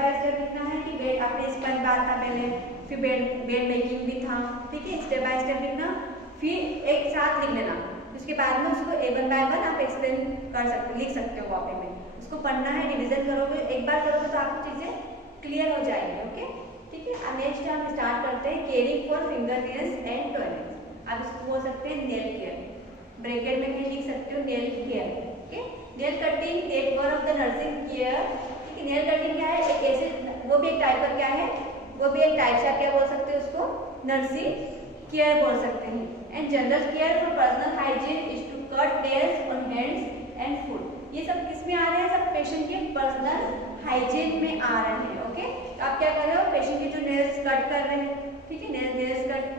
By step लिखना है कि बेड आपने स्पंज बात था पहले, फिर बेड मेकिंग भी था, ठीक है, स्टेप बाय स्टेप लिखना, फिर एक साथ लिख लेना, उसके बाद में उसको A1 बाय 1 आप एक्सप्लेन कर सकते, लिख सकते हो कॉपी में, उसको पढ़ना है, रिविजन करोगे, एक बार करोगे तो आपको चीजें क्लियर हो जाएंगी। ओके, ठीक है। अब नेक्स्ट हम स्टार्ट करते हैं caring for finger nails and toenails. आप इसको बोल सकते हैं नेल केयर, ब्रैकेट में कहीं लिख सकते हो nail care. Okay, nail cutting एक one of the nursing care. ठीक है, नेल कटिंग क्या है, एक ऐसे, वो भी एक टाइप का क्या है, वो भी एक टाइप से आप क्या बोल सकते हो उसको, नर्सिंग केयर बोल सकते हैं। And general care for personal hygiene is to cut nails on hands and foot. ये सब किस में आ रहे हैं, सब पेशेंट के पर्सनल हाइजीन में आ रहे हैं। ओके, तो आप क्या कर रहे हो, पेशेंट के जो नेल्स कट कर रहे हैं, ठीक है,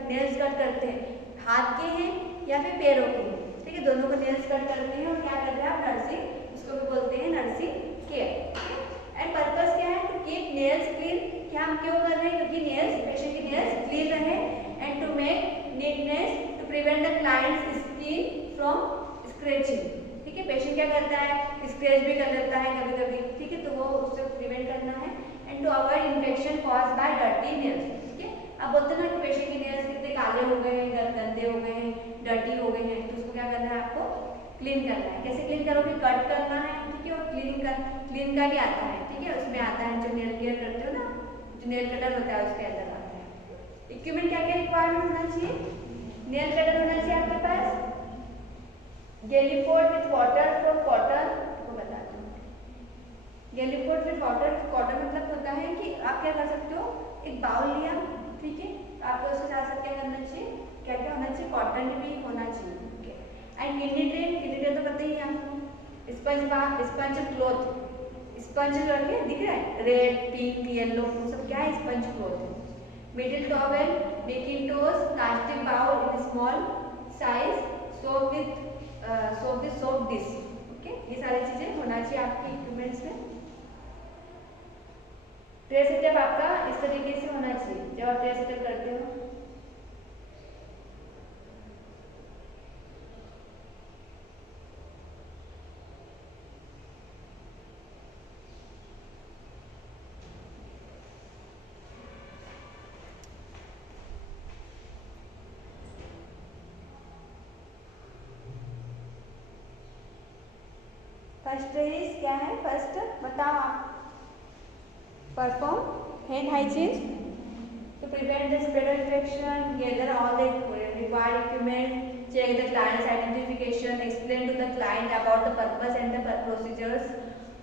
नेल्स कट करते हैं, हाथ के हैं या फिर पैरों के, ठीक है, दोनों को नेल्स कट करते हैं और क्या कर रहे हैं आप, नर्सिंग, उसको भी बोलते हैं नर्सिंग केयर। एंड पर्पस क्या है, टू कीप नेल्स क्लीन। क्या हम क्यों कर रहे हैं, क्योंकि नेल्स, पेशेंट के नेल्स क्लीन रहे, and to make neatness, to prevent the client's skin from scratching. ठीक है, पेशेंट क्या करता है, स्क्रैच भी कर लेता है कभी कभी, ठीक है, तो वो उससे प्रिवेंट करना है, and to avoid infection caused by dirty nails. ठीक है, अब बोलते हैं ना कि पेशेंट के नेल्स कितने काले हो गए हैं, गंदे हो गए हैं, डर्टी हो गए हैं, तो उसको क्या करना है, आपको क्लीन करना है। कैसे क्लीन करोगे, कट करना है, ठीक है, और क्लीन का भी आता है, ठीक है, उसमें आता है, जो नेल केयर करते हो ना, जो नेल कटर होता है उसके अंदर आता है। इक्विपमेंट क्या क्या रिक्वायरमेंट होना चाहिए, नेल कटर होना चाहिए आपके पास, गैलीपोर्ट विथ वाटर फ्रॉम कॉटन, को बताती हूँ, गैलीपोर्ट विथ वाटर, कॉटन मतलब होता है कि आप क्या कर सकते हो, एक बाउल लिया, ठीक है, आपको उसके साथ साथ क्या करना चाहिए, क्या क्या होना चाहिए, कॉटन भी होना चाहिए। ओके, एंड किडनी ट्रेन तो पता ही है आपको, स्पंज क्लॉथ, स्पंज करके दिख रहा है, रेड पिंक येलो, वो सब क्या है, स्पंज क्लॉथ है। Middle towel, mackintosh, plastic bowl in small size, soap with soap dish. Okay, ये सारी चीजें होना चाहिए आपके इक्विपमेंट्स में। ट्रे सेटअप आपका इस तरीके से होना चाहिए जब आप ट्रे सेटअप करते हो। फर्स्ट इज क्या है, फर्स्ट बताओ आप, perform hand hygiene to prevent the spread of infection, gather all the required equipment, check the client's identification, explain to the client about the purpose and the procedures,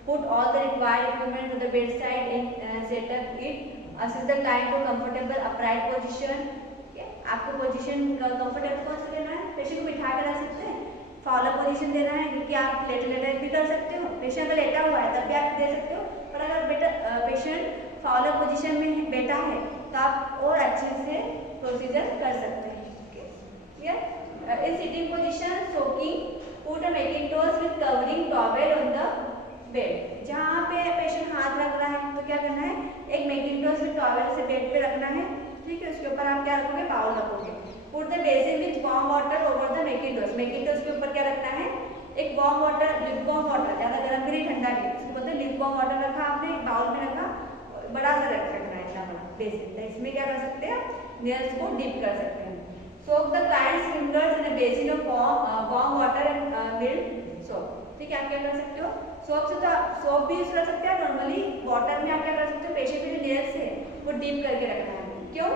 put all the required equipment to the bedside and set up it, assist the client to comfortable upright position। आपको position comfortable कौन सा लेना है, patient को बिठा कर रख सकते हैं, फॉलो पोजीशन देना है, क्योंकि आप लेटे भी कर सकते हो, पेशेंट अगर लेटा हुआ है तब भी आप दे सकते हो, पर अगर पेशेंट फॉलो पोजीशन में बैठा है तो आप और अच्छे से प्रोसीजर कर सकते हैं। Clear, in sitting position soaking, put a Macintosh with covering towel on the bed. जहाँ पे पेशेंट हाथ रख रहा है तो क्या करना है, एक मैकिंटोश विद टॉवेल से बेड पे रखना है, ठीक है, उसके ऊपर आप क्या रखोगे, बाउल रखोगे। Put the basin with warm water over the Macintosh, Macintosh के ऊपर क्या रखना है, एक वार्म वाटर, लिपवार्म वाटर, ज्यादा गर्म भी नहीं ठंडा भी, उसको बोलते हैं लिपवार्म वाटर रखा आपने, बाउल में रखा, बड़ा सा रखना है इतना बड़ा बेसिन, तो इसमें क्या कर सकते हैं, नेल्स को डिप कर सकते हैं। Soak the clients fingers in a basin of warm water and milk soap. ठीक है, आप क्या कर सकते हो, सोप से तो सोप भी यूज कर सकते हैं, नॉर्मली वाटर में आप क्या कर सकते हो, पेशेंट के जो नेल्स है वो डिप करके रखना है, क्यों,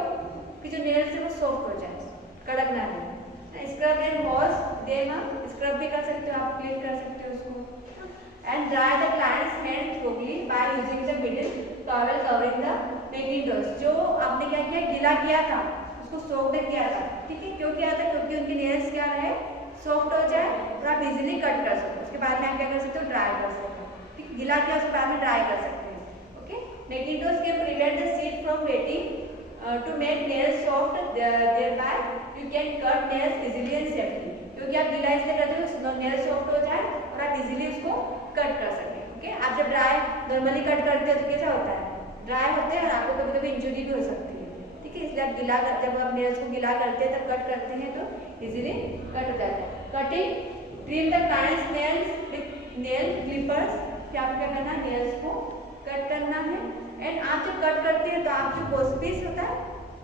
कि जो नेल्स है वो सॉफ्ट हो जाए, कड़क ना रहे। स्क्रब एंड वॉश देना, स्क्रब भी कर सकते हो आप, क्लीन कर सकते हो उसको। And dry the client's hand thoroughly by using the middle towel covering the Macintosh. जो आपने क्या किया, गीला किया था, उसको सोक में किया था, ठीक है, क्यों किया था, क्योंकि उनकी नेल्स क्या रहे, सॉफ्ट हो जाए और आप इजीली कट कर सकते हो। उसके बाद में आप क्या कर सकते हो, ड्राई कर सकते हो, ठीक, गीला किया उसके बाद में ड्राई कर सकते हैं। Okay, mackintosh can prevent the sheet from wetting to make nails soft, thereby you can cut nails easily and safely. क्योंकि आप गीला इसलिए करते हो नेल्स सॉफ्ट हो जाए और आप इजीली उसको कट कर सकें। ओके, आप जब ड्राई नॉर्मली कट करते हो तो कैसा होता है, ड्राई होते हैं और आपको कभी कभी इंजुरी भी हो सकती है, ठीक है, इसलिए आप गीला जब आप नेल्स को गीला करते हैं तब कट करते हैं तो इजीली कट हो जाता है। Cutting, trim the clients nails with nail Clippers, क्या आपको क्या करना है, नेल्स को कट करना है, एंड आप जब कट करते हैं तो आप जो गोस्पीस होता है,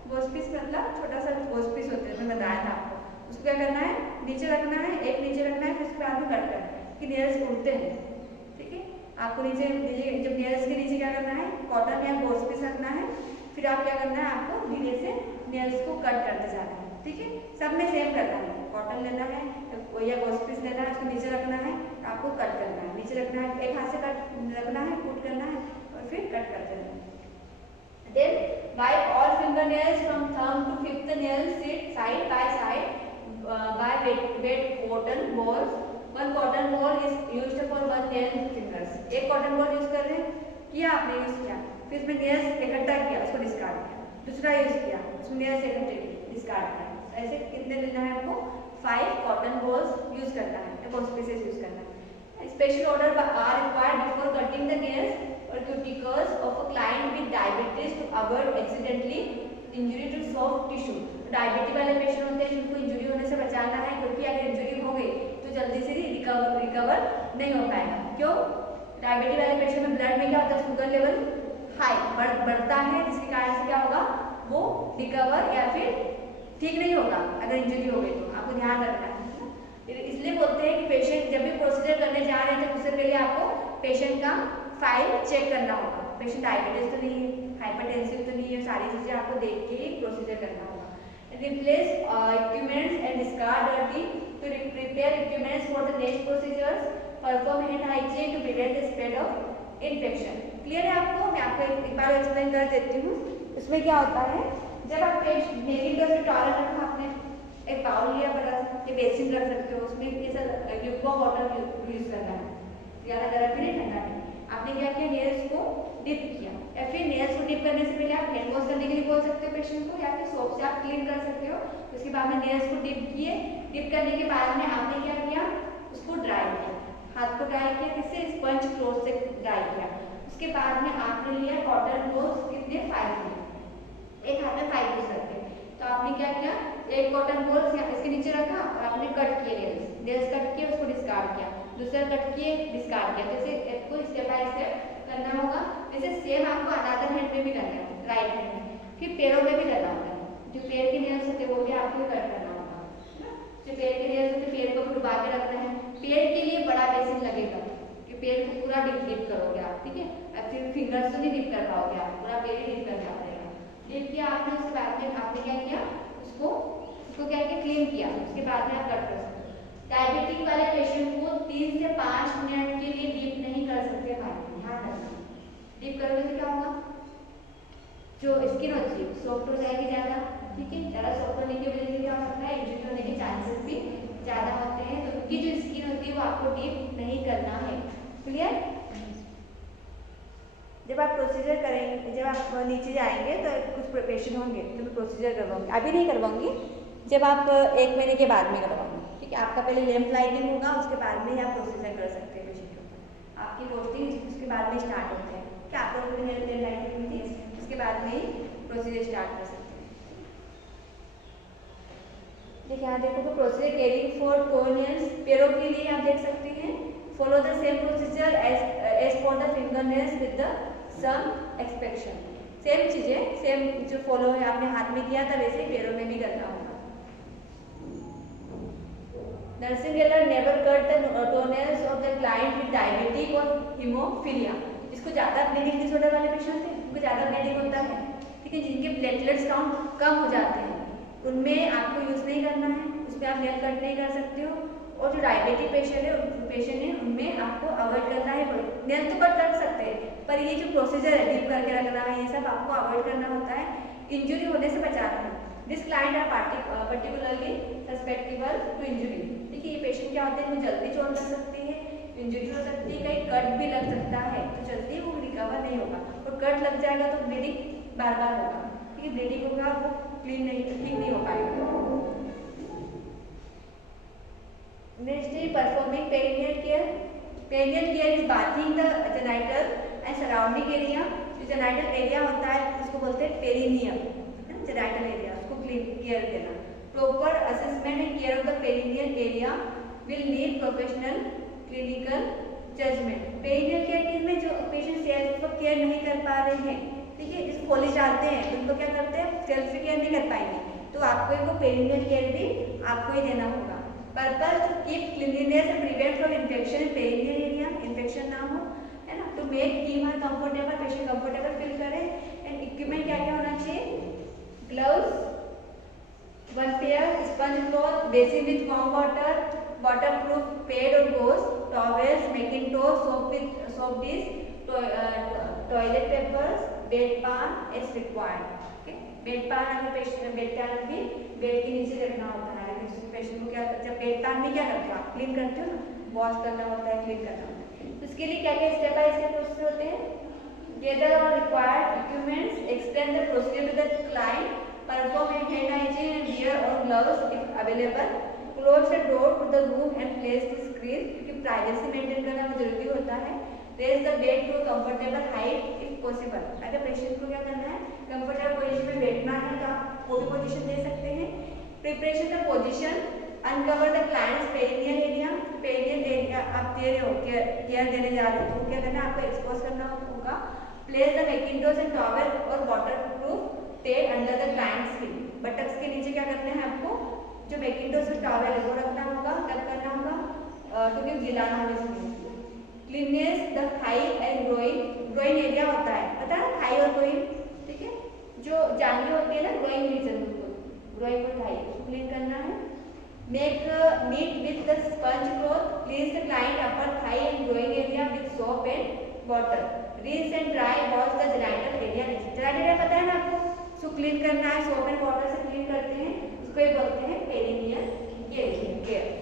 गोस्पीस मतलब छोटा सा गोस्पीस होता है, मैंने बताया था आपको, उसको क्या करना है, नीचे रखना है, एक नीचे रखना है, फिर उसके बाद में कट करना है कि नेल्स उड़ते हैं। ठीक है, आपको नीचे जब नेल्स के नीचे क्या करना है, कॉटन या गोस्पीस रखना है, फिर आप क्या करना है, आपको धीरे से नेल्स को कट करते जाना है। ठीक है, सब में सेम करना है, कॉटन लेना है या गोस्पीस लेना है, उसको नीचे रखना है, आपको कट करना है, नीचे रखना है, एक हाथ से कट रखना है, पुट करना है और फिर कट करते रहना है। Then wipe all fingernails from thumb to fifth nail side by side by wet cotton balls. One cotton ball is used for one nail fingers. एक cotton ball यूज कर रहे हैं, किया आपने यूज किया, फिर इसमें nails इकट्ठा किया, उसको डिस्कार्ड किया, दूसरा यूज किया, उसमें nails इकट्ठे डिस्कार्ड किया। ऐसे कितने लेना है आपको, 5 cotton balls यूज करना है, या पीसेस यूज करना है। Special order are required before cutting the nails or cuticles of a client with diabetes to avoid accidentally injury to soft tissue. Diabetes वाले पेशेंट होते हैं जिनको इंजरी होने से बचाना है, क्योंकि अगर इंजरी हो गई तो जल्दी से रिकवर नहीं हो पाएगा। क्यों, डायबिटीज वाले पेशेंट में ब्लड में क्या होता है, शुगर लेवल हाई बढ़ता है, जिसके कारण से क्या होगा, वो रिकवर या फिर ठीक नहीं होगा अगर इंजरी हो गई तो, आपको ध्यान रखना है। इसलिए बोलते हैं कि पेशेंट जब भी प्रोसीजर करने जा रहे हैं तो उससे पहले आपको पेशेंट का फाइल चेक करना होगा, पेशेंट डायबिटीज तो नहीं है, हाइपरटेंसिव तो नहीं है, सारी चीजें आपको देख के ही प्रोसीजर करना होगा। Replace equipments and discard dirty to prepare equipments for the next procedures, perform hand hygiene to prevent the spread of infection. Clear है आपको, मैं आपको एक बार एक्सप्लेन कर देती हूँ। इसमें क्या होता है, जब आप पेशेंट नेगेटिव टॉयलेट रखा, आपने एक बाउल लिया बड़ा सा, ये बेसिन रख सकते हो, उसमें ये सब ल्यूकवार्म वाटर यूज करना है, ज़्यादा गर्म भी नहीं ठंडा नहीं। आपने क्या किया, नेल्स को डिप किया, या फिर नेल्स को डिप करने से पहले आप हैंड वॉश करने के लिए बोल सकते हो पेशेंट को, या फिर सोप से आप क्लीन कर सकते हो। उसके बाद में नेल्स को डिप किए, डिप करने के बाद में आपने क्या किया, उसको ड्राई किया, हाथ को ड्राई किया, किससे, स्पंज क्लॉथ से ड्राई किया। उसके बाद में आपने लिया कॉटन बॉल्स, कितने, 5 लिए, एक हाथ में 5 यूज करते हैं। तो आपने क्या किया, एक कॉटन बॉल इसके नीचे रखा और आपने कट किए नेल्स कट किए, उसको डिस्कार्ड किया, दूसरा कट किए, डिस्कार्ड किया, जैसे आपको स्टेप बाय स्टेप करना होगा। वैसे सेम आपको अनदर हैंड में भी करना है, राइट हैंड में, फिर पैरों में भी करना होता है, जो पैर के नेल्स होते हैं वो भी आपको कट करना होगा। जो पैर के नेल्स होते हैं पैर को डुबा के रखना है, पैर के लिए बड़ा बेसिन लगेगा कि पैर को पूरा डिप करोगे आप, ठीक है, अब फिर फिंगर्स तो नहीं डिप कर पाओगे आप, पूरा पैर ही डिप करना पड़ेगा। डिप किया आपने, उसके बाद में आपने क्या किया, उसको क्या किया, क्लीन किया, उसके बाद में आप कट कर सकते हो। डायबिटिक वाले पेशेंट को 3 से 5 मिनट के लिए डिप नहीं कर सकते भाई, ध्यान रखना। डिप करने से क्या होगा, जो स्किन होती है सॉफ्ट हो जाएगी ज़्यादा, ठीक है, ज़्यादा सॉफ्ट होने की वजह से क्या होता है, इंजरी होने के चांसेस भी ज़्यादा होते हैं। तो उनकी जो स्किन होती है वो आपको डिप नहीं करना है। क्लियर, जब आप प्रोसीजर करेंगे, जब आप नीचे जाएंगे तो कुछ पेशेंट होंगे तो मैं प्रोसीजर करवाऊंगी, अभी नहीं करवाऊंगी, जब आप 1 महीने के बाद में करवाऊंगी, ठीक है। आपका पहले लैंप लाइटिंग होगा, उसके बाद में ही आप प्रोसीजर कर सकते हैं पेशेंट के ऊपर, आपकी पोस्टिंग उसके बाद में स्टार्ट होते हैं, क्या आपको लैंप लाइटिंग होती है, उसके बाद में ही प्रोसीजर स्टार्ट कर सकते हैं। देखिए यहाँ देखो तो प्रोसीजर केयरिंग फॉर टोनियल्स, पैरों के लिए आप देख सकते हैं, follow the same procedure as for the fingernails with the some expectation, same चीजें, सेम जो फॉलो है आपने हाथ में किया था वैसे ही पैरों में भी करना होगा। नर्सिंगेलर never cut the toenails of the client with diabetic और हीमोफीलिया, जिसको ज्यादा ब्लीडिंग डिसऑर्डर वाले पेशेंट थे, उनको ज्यादा ब्लीडिंग होता है, ठीक है, जिनके प्लेटलेट्स काउंट कम हो जाते हैं, उनमें आपको यूज नहीं करना है, उसमें आप नेल कट नहीं कर सकते हो। और जो डायबिटिक पेशेंट है उनमें आपको अवॉइड करना है, नेल तो कट कर सकते हैं पर ये जो प्रोसीजर है डिप करके रखना है, ये सब आपको अवॉइड करना होता है, इंजरी होने से बचाना है। This client are particularly susceptible to injury, ठीक है, ये पेशेंट क्या होते हैं, इनको जल्दी चोट लग सकती है, इंजरी हो सकती है, कहीं कट भी लग सकता है, तो जल्दी वो रिकवर नहीं होगा, और कट लग जाएगा तो ब्लीडिंग बार बार होगा, ठीक है, ब्लीडिंग होगा वो क्लीन नहीं, ठीक नहीं हो पाएगा। Next is performing perineal care. Perineal care is bathing the genital and surrounding area. जो genital area होता है उसको बोलते हैं perineum, genital area, उसको केयर देना। Proper assessment and care of the perineal area will need professional clinical judgment. Perineal care में जो पेशेंट सेल्फ केयर नहीं कर पा रहे हैं, ठीक है, जैसे पॉलिश डालते हैं तो उनको क्या करते हैं, सेल्फ केयर नहीं कर पाएंगे, तो आपको एक पेरिनियल केयर भी आपको ही देना होगा। Purpose to keep cleanliness and prevent from infection in perineal area, infection ना हो, है ना, to make him her comfortable, patient comfortable feel करे। एंड इक्विपमेंट क्या क्या होना चाहिए, gloves, 1 pair, sponge cloth, basin with warm water, waterproof pad or gauze, towels, Macintosh, soap dish, toilet papers, bedpan as required. Okay? bedpan अगर patient bedpan भी bed के नीचे रखना होता है, पेशेंट को क्या, जब bedpan में क्या करते हो आप, क्लीन करते हो ना, वॉश करना होता है, क्लीन करना होता है, तो इसके लिए क्या क्या स्टेप बाय स्टेप प्रोसेस होते हैं। Gather all required equipments, explain the procedure to the client, perform hand hygiene and wear all gloves if available. Close the door to the room and place the screen, क्योंकि privacy maintain करना वो जरूरी होता है। Raise the bed to a comfortable height if possible. अगर patient को क्या करना है, कंफर्टेबल पोजीशन में बैठना है तो आप वो भी पोजीशन दे सकते हैं। Preparation the position, uncover the client's perineal area. Perineal area आप दे रहे हो, केयर देने जा रहे हो, तो क्या करना है, आपको एक्सपोज करना होगा। Place the Macintosh and towel और waterproof pad under the client's skin. Buttocks के नीचे क्या करना है आपको, जो मैकिंटोश में टॉवल है वो रखना होगा, कट करना होगा, क्योंकि गिलाना होगा इसमें। Cleanness the thigh and groin area होता है, पता है थाई और ग्रोइन, ठीक है, जो जांघें होती है ना, ग्रोइन रीजन, ग्रोइन और थाई उसको क्लीन करना है। Make mitt with the sponge cloth, cleanse the client upper thigh and groin area with soap and water, rinse and dry wash the genital area. Genital area पता है ना आपको, उसको clean करना है, सोप एंड वाटर से clean करते हैं, उसको बोलते हैं perineal care.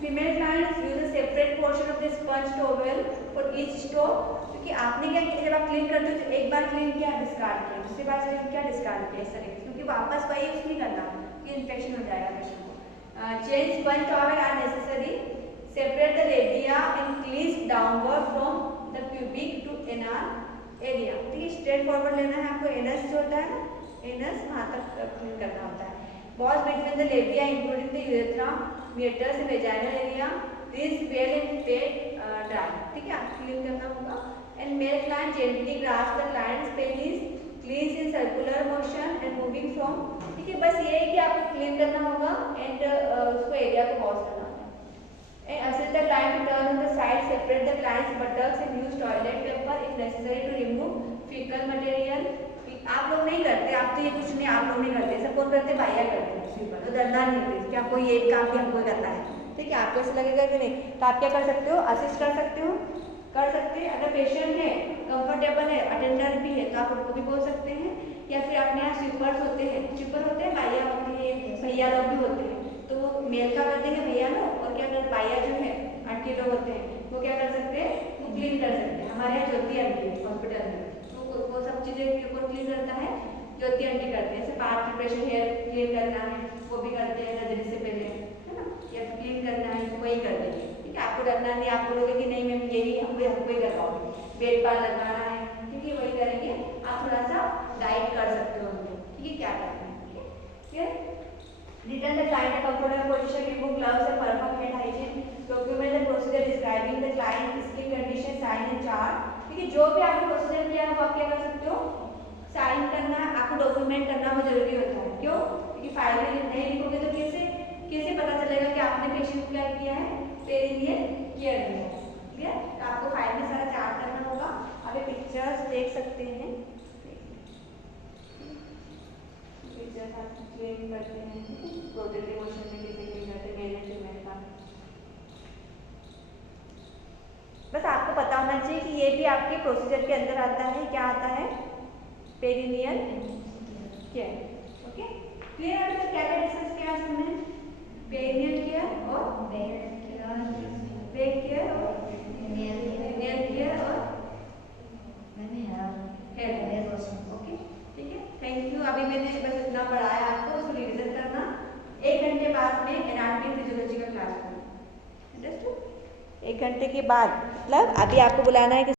Female clients use a separate portion of the sponge towel for each store, क्योंकि आपने क्या किया, जब आप क्लीन करते हो तो एक बार क्लीन किया डिस्कार्ड किया, दूसरी बार क्लीन किया डिस्कार्ड किया, इस तरीके से, क्योंकि वापस वही यूज नहीं करना कि इन्फेक्शन हो जाएगा पेशेंट को। Change sponge towel are necessary, separate the labia and cleanse downward from the pubic to anal area, ठीक है, स्ट्रेट फॉरवर्ड लेना है आपको, एनस जो होता है ना, एनस वहाँ तक क्लीन करना होता है। Wash between the labia including the urethra, meatus and vaginal area, rinse well and pat dry, ठीक है, आपको क्लीन करना होगा। And male client gently grasp the client's penis, cleanse in circular motion and moving from, ठीक है, बस ये है कि आपको क्लीन करना होगा एंड उसको एरिया को वॉश करना होगा। And assist the client to turn on the side, separate the client's buttocks and use toilet paper if necessary to remove fecal material. आप लोग नहीं करते, आप तो ये कुछ नहीं, आप लोग नहीं करते, सब कौन करते, भैया करते हैं, तो डरना नहीं होती कि आपको ये काम भी हमको करना है, ठीक है, आपको ऐसा लगेगा कि नहीं, तो आप क्या कर सकते हो, असिस्ट कर सकते हो, कर सकते हैं। अगर पेशेंट है, कंफर्टेबल है, अटेंडर भी है, तो आप उनको भी बोल सकते हैं, या फिर अपने यहाँ स्वीपर्स होते हैं, स्वीपर होते हैं, भैया होते हैं, भैया लोग भी होते हैं, तो मेल का कर देंगे भैया लोग, और क्या कर भैया जो है आंटी लोग होते हैं, वो क्या कर सकते हैं, वो क्लीन कर सकते हैं। हमारे यहाँ ज्योति आंटी है हॉस्पिटल में, तो वो सब चीज़ें कौन क्लीन करता है, ज्योति आंटी करते हैं। जैसे पार्ट प्रिपरेशन, हेयर क्लीन करना है वो भी करते हैं सर्जरी से पहले, है ना, या क्लीन करना है तो वही कर देंगे, ठीक है, आपको डरना नहीं, आप बोलोगे कि नहीं मैम यही हमको ही करवाओगे, बेड पर लगाना है, ठीक है, वही करेंगे, आप थोड़ा सा गाइड कर सकते हो उनको, ठीक है, क्या करना है, ठीक है। Return the client a comfortable position, remove gloves and perform hand hygiene. Document the procedure describing the client skin condition, sign and chart. ठीक है, जो भी आपने प्रोसीजर किया है वो आप क्या कर सकते हो, साइन करना है, आपको डॉक्यूमेंट करना वो जरूरी होता है। क्यों, क्योंकि फाइल में नहीं लिखोगे तो कैसे पता चलेगा कि आपने पेशेंट को क्या किया है, पेरिनियल केयर दिया है, ठीक है, तो आपको फाइल में सारा चार्ट करना होगा। आप ये पिक्चर्स देख सकते हैं, पिक्चर्स आप क्लीन करते हैं, प्रोजेक्टिव मोशन में कैसे क्लीन करते हैं, मैनेजमेंट का, बस आपको पता होना चाहिए कि ये भी आपके प्रोसीजर के अंदर आता है। क्या आता है, पेरिनियल केयर, ओके, क्लियर है। तो क्या क्या डिस्कस किया हमने, पेरिनियल केयर और बैक केयर और नेल केयर और हेयर वॉश, ओके, ठीक है, थैंक यू। अभी मैंने बस इतना पढ़ाया आपको, उसको रिविजन करना। 1 घंटे बाद में एनाटॉमी फिजियोलॉजी का क्लास करना, अंडरस्टूड। 1 घंटे के बाद, मतलब अभी आपको बुलाना है कि